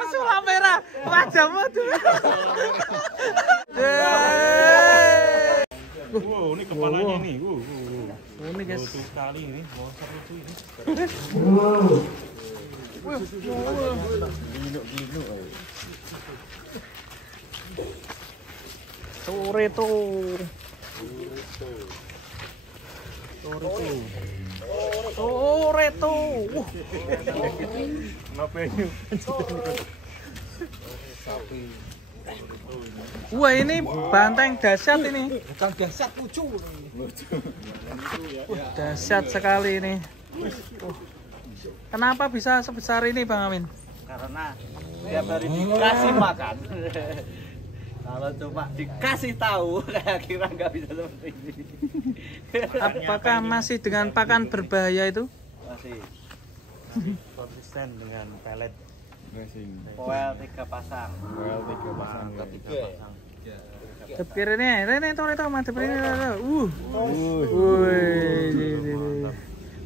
Pesulap merah. Wajahmu tuh. Wow, ini kepalanya nih. Ini guys. Lucu sekali ini, monster lucu ini. Gino. Toretto. Kenapa ini? Wah, ini banteng dahsyat ini. Bukan dahsyat, lucu. Dahsyat sekali ini. Kenapa bisa sebesar ini, Bang Amin? Karena tiap hari dikasih makan. Kalau cuma dikasih tahu, saya kira nggak bisa seperti ini. Apakah masih dengan pakan berbahaya itu? Masih Konsisten dengan pelet racing. Poel 3 pasang. Well, 3 pasang. Tepkir ini Toretto mantep ini.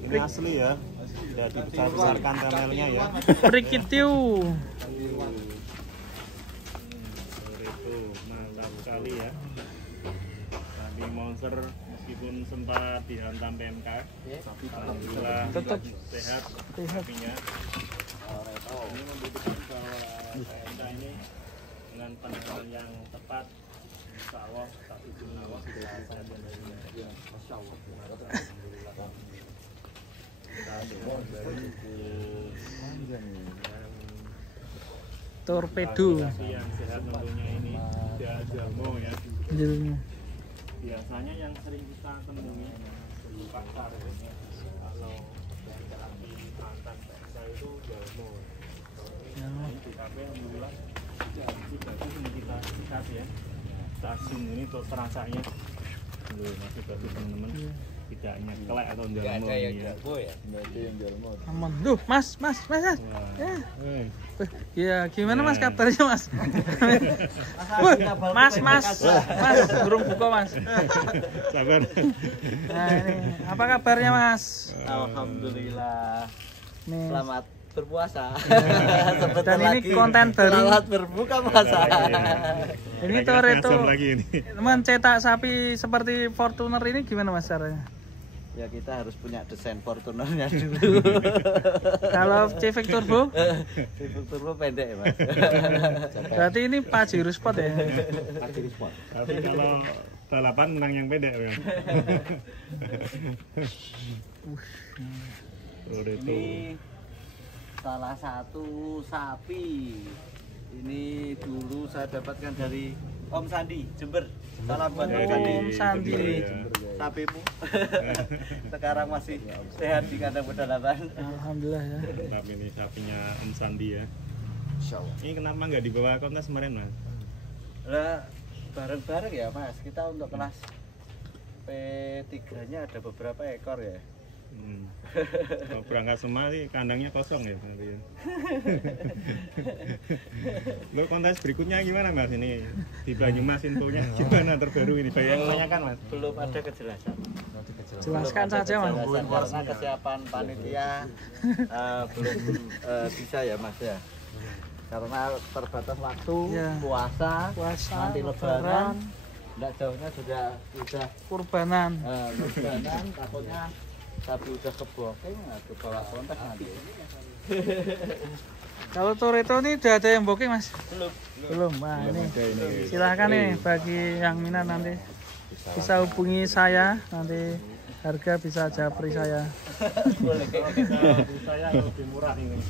Ini asli ya. Sudah dibesar-besarkan temelnya ya. Prikitiu. Itu mantap sekali ya. Sapi monster meskipun sempat dihantam PMK, tapi alhamdulillah Tetap sehat sapinya. Ini membuktikan bahwa PMK ini dengan penanganan yang tepat, insya Allah sapi Allah sudah bisa menjadi Masya Allah. Torpedo. Yang sehat tentunya ini tidak jalmo ya. Jadinya. Biasanya yang sering kita temui di pasar kalau sapi mantan PMK itu jalmo. Tapi alhamdulillah sudah kita sikat ya. Stasiun ini untuk terasanya masih bagus teman-teman. Tidak hanya kelek atau jalmo ya. Aman. Duh, Mas. Ya, gimana Mas kabarnya Mas? Mas, burung buka Mas. Sabar. Nah ini, apa kabarnya Mas? Alhamdulillah. Nih. Selamat berpuasa. Dan ini konten baru. Selamat berbuka puasa. Ini Toretto lagi ini. mencetak sapi seperti Fortuner ini gimana Mas caranya? Ya kita harus punya desain Fortunernya dulu. Kalau Civic Turbo? Civic Turbo pendek ya Mas. Berarti ini Pajero Sport ya? Pajero Sport. Tapi kalau balapan menang yang pendek ya. Ini salah satu sapi. Ini dulu saya dapatkan dari Om Sandi, Jember. Salam buat Om Sandi. Sapimu. Sekarang masih sehat di kandang pedalaman. Alhamdulillah ya. Tapi ini sapinya Om Sandi ya. Insyaallah. Ini kenapa nggak dibawa kontes kemarin Mas? Lah bareng-bareng ya Mas. Kita untuk kelas P3-nya ada beberapa ekor ya. Kalau berangkat semua sih kandangnya kosong ya nanti. Lo kontes berikutnya gimana Mas ini di Banyumas infonya gimana terbaru ini? Banyak yang menanyakan Mas. Belum ada kejelasan. Jelaskan saja Mas. Karena kesiapan panitia belum bisa ya Mas ya. Karena terbatas waktu, Ya. puasa, nanti lebaran, enggak jauhnya sudah kurbanan. Kurbanan, takutnya sapi udah kebokeng, kebawa kontak nanti. Kalau Toretto ini udah ada yang booking Mas? Belum. Nah ini silahkan nih bagi yang minat nanti bisa hubungi saya, nanti harga bisa japri saya. Boleh. Saya lebih murah ini.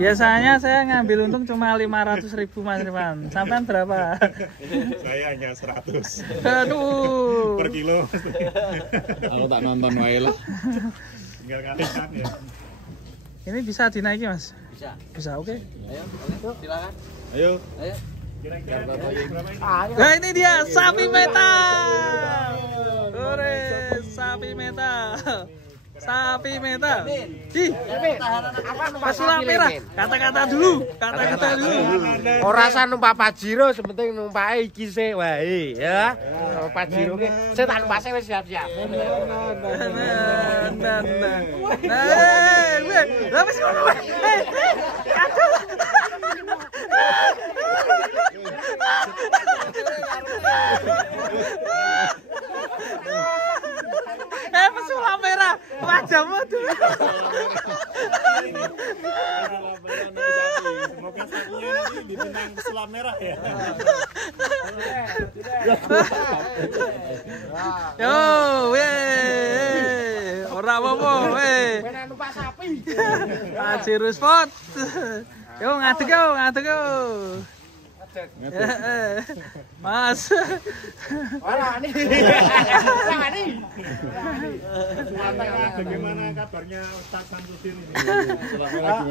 Biasanya saya ngambil untung cuma 500.000 Mas Rifan. Sampai berapa? Saya hanya 100 Aduh. per kilo. Kalau tak nonton wae lah. Tinggal kalikan ya. Ini bisa dinaiki Mas? Bisa. Bisa, oke. Ayo, silakan. Ayo. Ayo. Kira-kira berapa ini? Nah ini dia sapi metal. Ore, sapi metal. Sapi metal. Ih, pesulap merah. Kata-kata dulu. Ora usah numpak Pajero, sepenting numpak iki sik wae ya. karo Pak Jiro ki sing tak lumpase wis siap-siap. Lah wis ngono wae. Aduh. Pesulap merah. Wajahmu tuh. Semoga sapinya nanti ditendang pesulap merah ya. Yo, ora apa-apa, Benar numpak sapi. Pak Jiro spot. Yo ngadeg yo. Mas. Ora nih. Bagaimana kabarnya Ustaz Samsudin ini?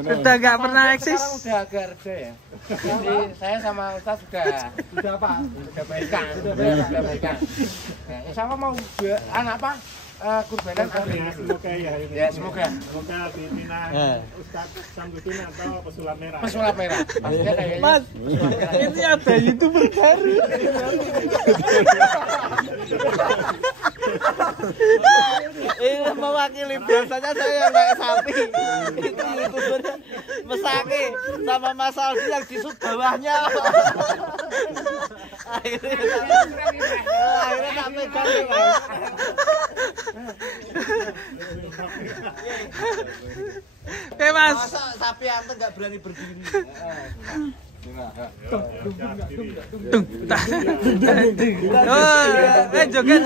Udah nggak pernah eksis. Sekarang udah agak reda ya. Jadi saya sama Ustaz sudah apa? Sudah baikan. Sudah baikan. Nah, insya Allah mau anak apa? Kurbanan Semoga ya. Ya semoga. Semoga pimpinan Ustaz Samsudin atau pesulap merah. Pesulap merah. Pastinya kayaknya. Mas, ini ada YouTuber baru. Ini mewakili, biasanya saya yang naik sapi. Itu youtubernya Mesake sama Mas Aldi yang di sud bawahnya. Akhirnya tak pegang nih, Mas. Mas. Masa sapi anteng nggak berani berdiri. Joget.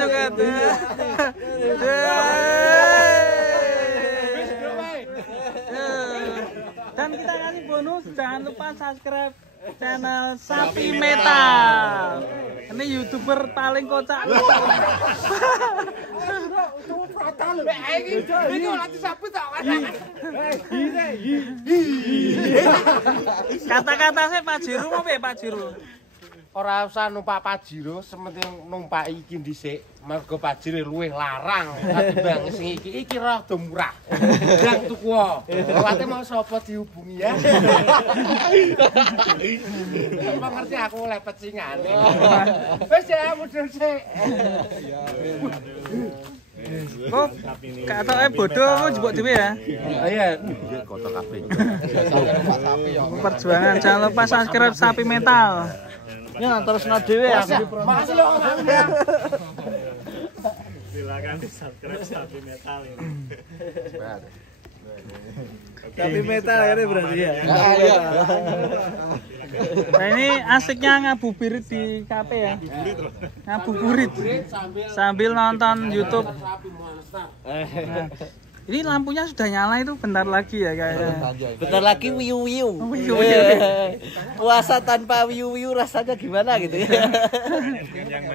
Dan kita kasih bonus, jangan lupa subscribe channel Sapi Metal. Ini YouTuber paling kocak. Kata-kata saya Pak Jiro mau Pak Jiro. Ora usah numpak Pajero, sementing numpak iki dhisik. Mergo Pajero luwih larang katimbang sing iki rada murah. Yang tuku wae. Lewate mau sapa dihubungi ya. Apa ngerti aku lepet singane. Wis ya mudhun sik. Kok katanya bodoh mau jebok dhewe ya. Iya. Kotak kabeh. Perjuangan jangan lupa subscribe Sapi Metal. Ya terus dhewe ya. Makasih loh. Silakan di subscribe Sapi Metal ini. Sapi Metal ya berarti ya. Nah ini asiknya ngabuburit di kafe ya. Ngabuburit sambil nonton YouTube. Nah, ini lampunya sudah nyala itu bentar lagi ya kayaknya. Bentar lagi wiu-wiu. Puasa tanpa wiu-wiu rasanya gimana gitu ya.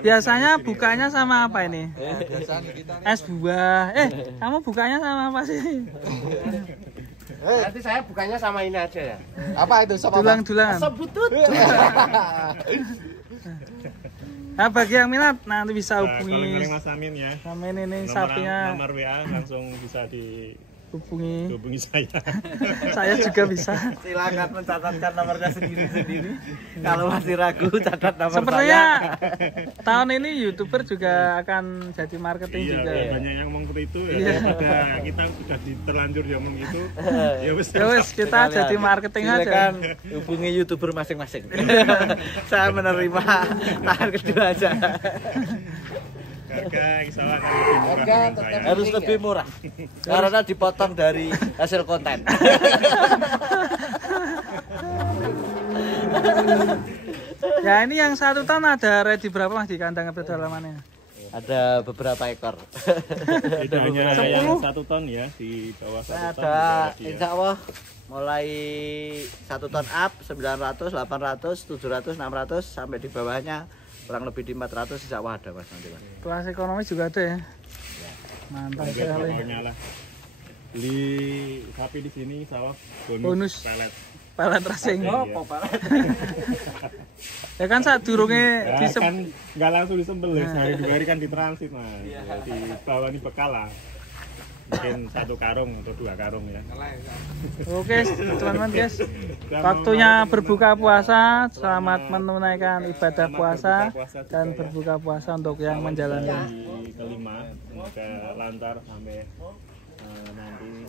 Biasanya bukanya sama apa ini? Es buah. Kamu bukanya sama apa sih? Nanti saya bukannya sama ini aja ya. Apa itu? Dulang-dulangan. Sebutut. Nah bagi yang minat nanti bisa hubungi Mas Amin ya. Amin ini sapinya. Nomor WA langsung bisa dihubungi saya. Saya juga bisa. Silakan mencatatkan nomornya sendiri-sendiri. Kalau masih ragu catat nomor Sepertinya saya. tahun ini YouTuber juga akan jadi marketing Iya, juga. banyak yang ngomong seperti itu ya. Iya. Daripada kita sudah terlanjur dia ngomong itu. Ya wis. Ya wes kita jadi marketing aja. Silakan hubungi YouTuber masing-masing. Saya menerima tahun kedua aja. Harga insya Allah akan lebih murah dengan saya. Harus lebih murah karena dipotong dari hasil konten. Ya ini yang 1 ton ada ready berapa Mas di kandang pedalamannya? Ada beberapa ekor. Tidak hanya ada yang 1 ton ya, di bawah 1 ton. Ada juga insya Allah mulai 1 ton up 900, 800, 700, 600 sampai di bawahnya kurang lebih di 400 insya Allah ada Mas nanti Mas. Kelas ekonomi juga ada ya? Mantap Oke, sekali. pokoknya lah. Beli sapi di sini sawah Bonus. pelet. Pelet racing. Iya. Ya kan saat durungnya Ya, disem. kan nggak langsung disembelih, sehari 2 hari kan ditransit Mas. Di bawah ini bekal lah. mungkin 1 karung atau 2 karung ya. Oke, teman-teman guys. Waktunya berbuka puasa. Selamat menunaikan ibadah puasa dan berbuka puasa untuk yang menjalani. Di kelima, semoga lancar sampai nanti